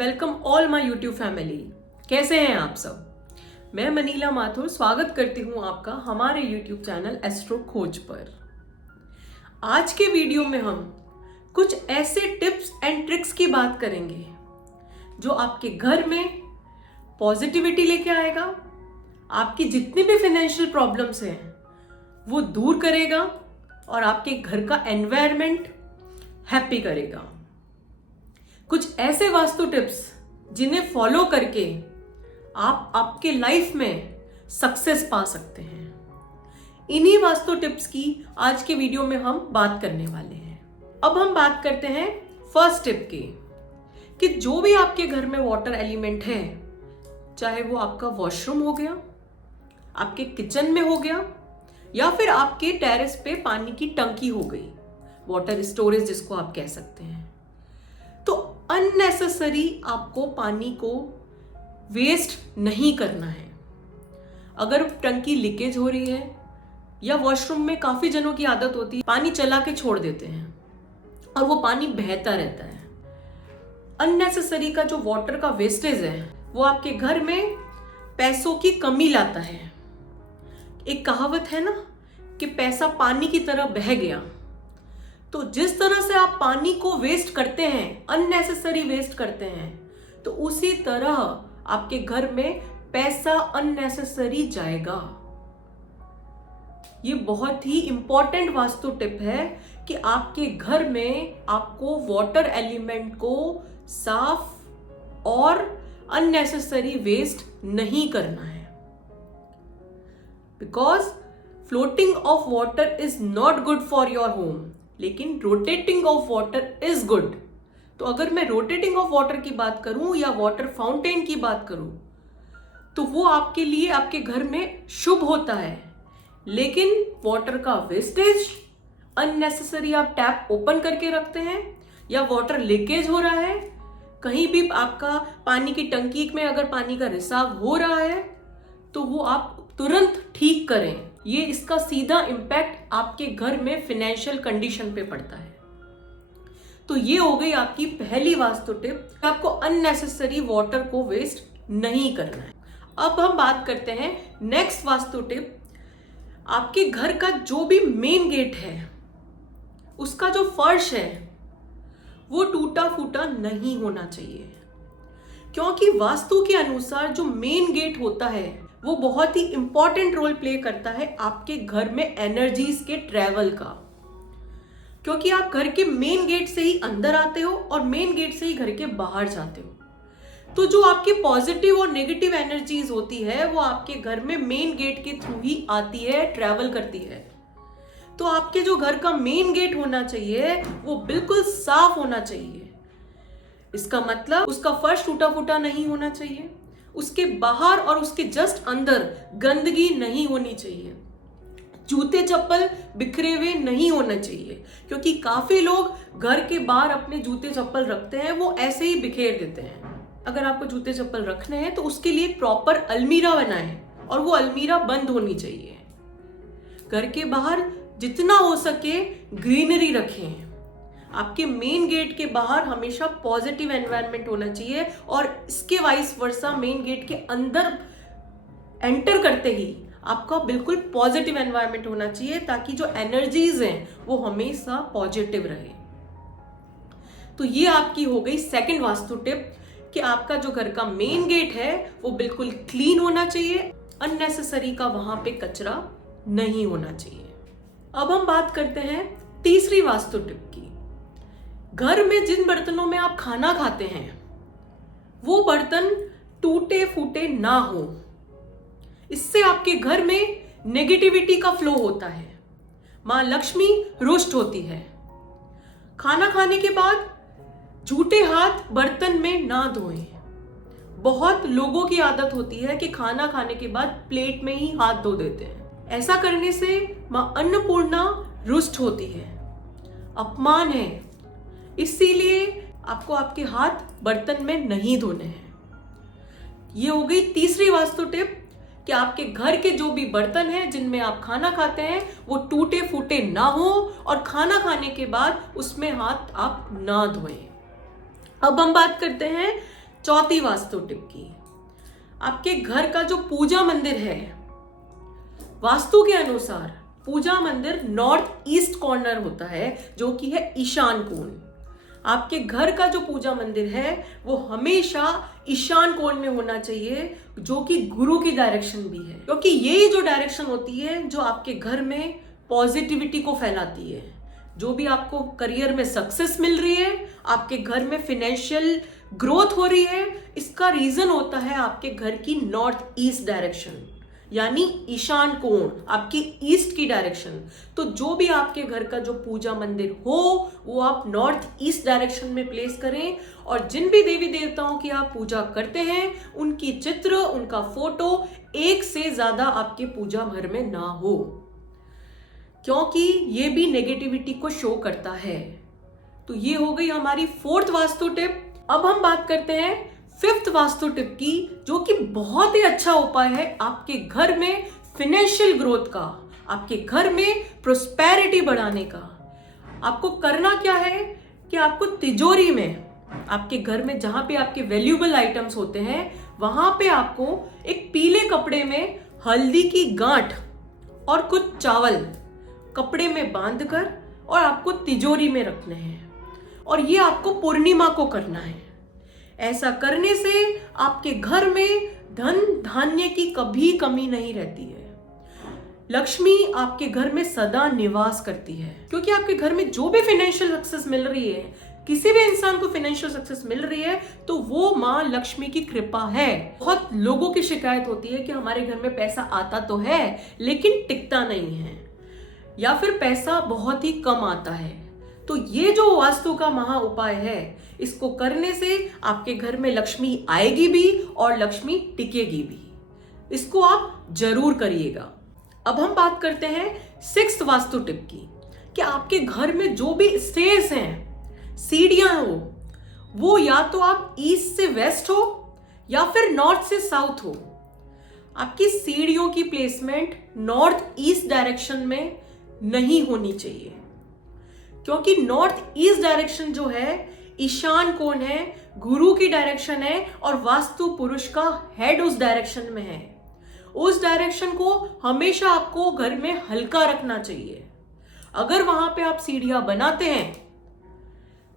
Welcome all my YouTube family. कैसे हैं आप सब? मैं मनीला माथुर स्वागत करती हूं आपका हमारे यूट्यूब चैनल एस्ट्रो खोज पर। आज के वीडियो में हम कुछ ऐसे टिप्स एंड ट्रिक्स की बात करेंगे जो आपके घर में पॉजिटिविटी लेके आएगा, आपकी जितनी भी फाइनेंशियल प्रॉब्लम्स हैं वो दूर करेगा और आपके घर का एनवायरनमेंट हैप्पी करेगा। कुछ ऐसे वास्तु टिप्स जिन्हें फॉलो करके आप आपके लाइफ में सक्सेस पा सकते हैं। इन्हीं वास्तु टिप्स की आज के वीडियो में हम बात करने वाले हैं। अब हम बात करते हैं फर्स्ट टिप की कि जो भी आपके घर में वाटर एलिमेंट है, चाहे वो आपका वॉशरूम हो गया, आपके किचन में हो गया या फिर आपके टेरेस पे पानी की टंकी हो गई, वाटर स्टोरेज जिसको आप कह सकते हैं, तो अननेसेसरी आपको पानी को वेस्ट नहीं करना है। अगर टंकी लीकेज हो रही है या वॉशरूम में काफी जनों की आदत होती है पानी चला के छोड़ देते हैं और वो पानी बहता रहता है। अननेसेसरी का जो वाटर का वेस्टेज है वो आपके घर में पैसों की कमी लाता है। एक कहावत है ना कि पैसा पानी की तरह बह गया। तो जिस तरह से आप पानी को वेस्ट करते हैं, अननेसेसरी वेस्ट करते हैं, तो उसी तरह आपके घर में पैसा अननेसेसरी जाएगा। ये बहुत ही इंपॉर्टेंट वास्तु टिप है कि आपके घर में आपको वाटर एलिमेंट को साफ और अननेसेसरी वेस्ट नहीं करना है। Because floating of water is not good for your home, लेकिन rotating of water is good. तो अगर मैं रोटेटिंग ऑफ वाटर की बात करूं या वाटर फाउंटेन की बात करूं तो वो आपके लिए आपके घर में शुभ होता है। लेकिन वाटर का वेस्टेज, अननेसेसरी आप टैप ओपन करके रखते हैं या वाटर लीकेज हो रहा है, कहीं भी आपका पानी की टंकी में अगर पानी का रिसाव हो रहा है तो वो आप तुरंत ठीक करें। ये इसका सीधा इम्पैक्ट आपके घर में फाइनेंशियल कंडीशन पे पड़ता है। तो ये हो गई आपकी पहली वास्तु टिप, आपको अननेसेसरी वाटर को वेस्ट नहीं करना है। अब हम बात करते हैं नेक्स्ट वास्तु टिप। आपके घर का जो भी मेन गेट है उसका जो फर्श है वो टूटा फूटा नहीं होना चाहिए, क्योंकि वास्तु के अनुसार जो मेन गेट होता है वो बहुत ही इंपॉर्टेंट रोल प्ले करता है आपके घर में एनर्जीज के ट्रेवल का। क्योंकि आप घर के मेन गेट से ही अंदर आते हो और मेन गेट से ही घर के बाहर जाते हो, तो जो आपकी पॉजिटिव और नेगेटिव एनर्जीज होती है वो आपके घर में मेन गेट के थ्रू ही आती है, ट्रेवल करती है। तो आपके जो घर का मेन गेट होना चाहिए वो बिल्कुल साफ होना चाहिए। इसका मतलब उसका फर्श टूटा फूटा नहीं होना चाहिए, उसके बाहर और उसके जस्ट अंदर गंदगी नहीं होनी चाहिए, जूते चप्पल बिखरे हुए नहीं होने चाहिए। क्योंकि काफी लोग घर के बाहर अपने जूते चप्पल रखते हैं, वो ऐसे ही बिखेर देते हैं। अगर आपको जूते चप्पल रखने हैं तो उसके लिए प्रॉपर अलमीरा बनाएं और वो अलमीरा बंद होनी चाहिए। घर के बाहर जितना हो सके ग्रीनरी रखें। आपके मेन गेट के बाहर हमेशा पॉजिटिव एनवायरनमेंट होना चाहिए और इसके वाइस वर्सा मेन गेट के अंदर एंटर करते ही आपका बिल्कुल पॉजिटिव एनवायरनमेंट होना चाहिए, ताकि जो एनर्जीज हैं वो हमेशा पॉजिटिव रहे। तो ये आपकी हो गई सेकंड वास्तु टिप कि आपका जो घर का मेन गेट है वो बिल्कुल क्लीन होना चाहिए, अननेसेसरी का वहां पे कचरा नहीं होना चाहिए। अब हम बात करते हैं तीसरी वास्तु टिप की। घर में जिन बर्तनों में आप खाना खाते हैं वो बर्तन टूटे फूटे ना हो। इससे आपके घर में नेगेटिविटी का फ्लो होता है, मां लक्ष्मी रुष्ट होती है। खाना खाने के बाद झूठे हाथ बर्तन में ना धोएं। बहुत लोगों की आदत होती है कि खाना खाने के बाद प्लेट में ही हाथ धो देते हैं। ऐसा करने से मां अन्नपूर्णा रुष्ट होती है, अपमान है। इसीलिए आपको आपके हाथ बर्तन में नहीं धोने हैं। ये हो गई तीसरी वास्तु टिप कि आपके घर के जो भी बर्तन हैं जिनमें आप खाना खाते हैं वो टूटे फूटे ना हो और खाना खाने के बाद उसमें हाथ आप ना धोएं। अब हम बात करते हैं चौथी वास्तु टिप की, आपके घर का जो पूजा मंदिर है, वास्तु के अनुसार पूजा मंदिर नॉर्थ ईस्ट कॉर्नर होता है, जो कि है ईशान कोण। आपके घर का जो पूजा मंदिर है वो हमेशा ईशान कोण में होना चाहिए, जो कि गुरु की डायरेक्शन भी है, क्योंकि यही जो डायरेक्शन होती है जो आपके घर में पॉजिटिविटी को फैलाती है। जो भी आपको करियर में सक्सेस मिल रही है, आपके घर में फाइनेंशियल ग्रोथ हो रही है, इसका रीजन होता है आपके घर की नॉर्थ ईस्ट डायरेक्शन, यानी ईशान कोण, आपकी ईस्ट की डायरेक्शन। तो जो भी आपके घर का जो पूजा मंदिर हो वो आप नॉर्थ ईस्ट डायरेक्शन में प्लेस करें, और जिन भी देवी देवताओं की आप पूजा करते हैं उनकी चित्र, उनका फोटो एक से ज्यादा आपके पूजा घर में ना हो, क्योंकि ये भी नेगेटिविटी को शो करता है। तो ये हो गई हमारी फोर्थ वास्तु टिप। अब हम बात करते हैं फिफ्थ वास्तु टिप की, जो कि बहुत ही अच्छा उपाय है आपके घर में फाइनेंशियल ग्रोथ का, आपके घर में प्रोस्पेरिटी बढ़ाने का। आपको करना क्या है कि आपको तिजोरी में, आपके घर में जहां पे आपके वैल्यूएबल आइटम्स होते हैं, वहां पे आपको एक पीले कपड़े में हल्दी की गांठ और कुछ चावल कपड़े में बांधकर और आपको तिजोरी में रखने हैं, और ये आपको पूर्णिमा को करना है। ऐसा करने से आपके घर में धन धान्य की कभी कमी नहीं रहती है। लक्ष्मी आपके घर में सदा निवास करती है, क्योंकि आपके घर में जो भी फाइनेंशियल सक्सेस मिल रही है, किसी भी इंसान को फाइनेंशियल सक्सेस मिल रही है, तो वो माँ लक्ष्मी की कृपा है। बहुत लोगों की शिकायत होती है कि हमारे घर में पैसा आता तो है लेकिन टिकता नहीं है, या फिर पैसा बहुत ही कम आता है। तो ये जो वास्तु का महा उपाय है, इसको करने से आपके घर में लक्ष्मी आएगी भी और लक्ष्मी टिकेगी भी। इसको आप जरूर करिएगा। अब हम बात करते हैं सिक्स्थ वास्तु टिप की, कि आपके घर में जो भी स्टेयर्स हैं, सीढ़ियां हो, वो या तो आप ईस्ट से वेस्ट हो या फिर नॉर्थ से साउथ हो। आपकी सीढ़ियों की प्लेसमेंट नॉर्थ ईस्ट डायरेक्शन में नहीं होनी चाहिए, क्योंकि नॉर्थ ईस्ट डायरेक्शन जो है ईशान कोण है, गुरु की डायरेक्शन है, और वास्तु पुरुष का हेड उस डायरेक्शन में है। उस डायरेक्शन को हमेशा आपको घर में हल्का रखना चाहिए। अगर वहां पे आप सीढ़ियां बनाते हैं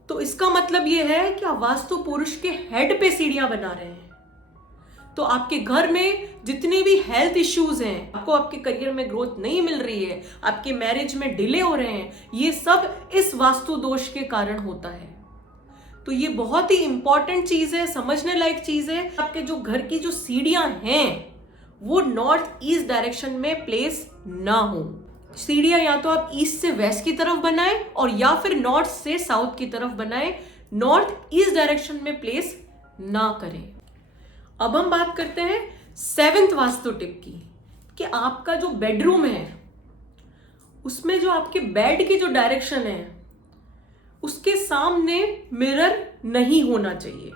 तो इसका मतलब यह है कि आप वास्तु पुरुष के हेड पे सीढ़ियां बना रहे हैं। तो आपके घर में जितने भी हेल्थ इश्यूज हैं, आपको आपके करियर में ग्रोथ नहीं मिल रही है, आपके मैरिज में डिले हो रहे हैं, ये सब इस वास्तु दोष के कारण होता है। तो ये बहुत ही इंपॉर्टेंट चीज है, समझने लायक चीज है। आपके जो घर की जो सीढ़ियां हैं वो नॉर्थ ईस्ट डायरेक्शन में प्लेस ना हो। सीढ़ियां या तो आप ईस्ट से वेस्ट की तरफ बनाएं और या फिर नॉर्थ से साउथ की तरफ बनाएं, नॉर्थ ईस्ट डायरेक्शन में प्लेस ना करें। अब हम बात करते हैं सेवेंथ वास्तु टिप की, कि आपका जो बेडरूम है उसमें जो आपके बेड की जो डायरेक्शन है उसके सामने मिरर नहीं होना चाहिए,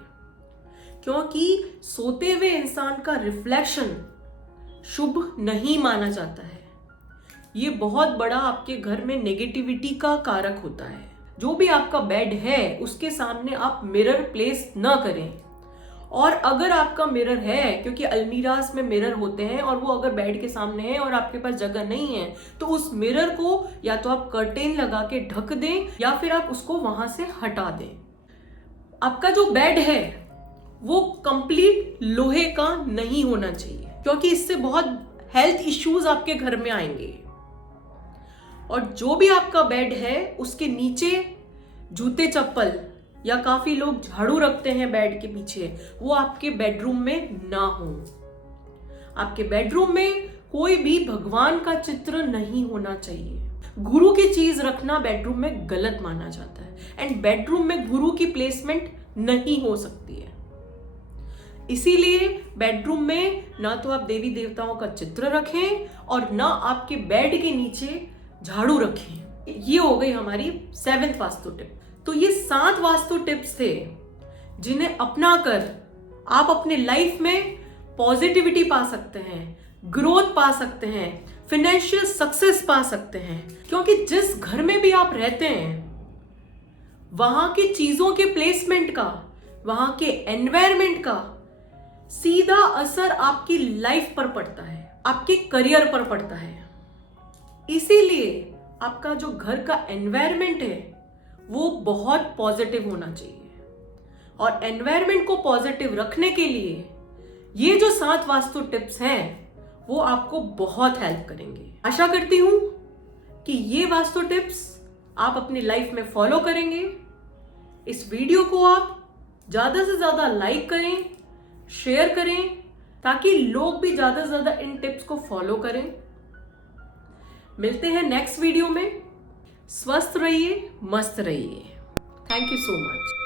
क्योंकि सोते हुए इंसान का रिफ्लेक्शन शुभ नहीं माना जाता है। ये बहुत बड़ा आपके घर में नेगेटिविटी का कारक होता है। जो भी आपका बेड है उसके सामने आप मिरर प्लेस ना करें, और अगर आपका मिरर है, क्योंकि अलमीरास में मिरर होते हैं और वो अगर बेड के सामने है और आपके पास जगह नहीं है, तो उस मिरर को या तो आप कर्टेन लगा के ढक दें या फिर आप उसको वहां से हटा दें। आपका जो बेड है वो कंप्लीट लोहे का नहीं होना चाहिए, क्योंकि इससे बहुत हेल्थ इश्यूज आपके घर में आएंगे। और जो भी आपका बेड है उसके नीचे जूते चप्पल या काफी लोग झाड़ू रखते हैं बेड के पीछे, वो आपके बेडरूम में ना हो। आपके बेडरूम में कोई भी भगवान का चित्र नहीं होना चाहिए। गुरु की चीज रखना बेडरूम में गलत माना जाता है, एंड बेडरूम में गुरु की प्लेसमेंट नहीं हो सकती है। इसीलिए बेडरूम में ना तो आप देवी देवताओं का चित्र रखें और ना आपके बेड के नीचे झाड़ू रखें। ये हो गई हमारी सेवेंथ वास्तु टिप। तो ये 7 वास्तु टिप्स थे जिन्हें अपनाकर आप अपने लाइफ में पॉजिटिविटी पा सकते हैं, ग्रोथ पा सकते हैं, फाइनेंशियल सक्सेस पा सकते हैं। क्योंकि जिस घर में भी आप रहते हैं वहां की चीजों के प्लेसमेंट का, वहां के एनवायरमेंट का सीधा असर आपकी लाइफ पर पड़ता है, आपके करियर पर पड़ता है। इसीलिए आपका जो घर का एनवायरमेंट है वो बहुत पॉजिटिव होना चाहिए। और एनवायरमेंट को पॉजिटिव रखने के लिए ये जो 7 वास्तु टिप्स हैं वो आपको बहुत हेल्प करेंगे। आशा करती हूं कि ये वास्तु टिप्स आप अपनी लाइफ में फॉलो करेंगे। इस वीडियो को आप ज्यादा से ज्यादा लाइक करें, शेयर करें, ताकि लोग भी ज्यादा से ज्यादा इन टिप्स को फॉलो करें। मिलते हैं नेक्स्ट वीडियो में। स्वस्थ रहिए, मस्त रहिए। Thank you so much.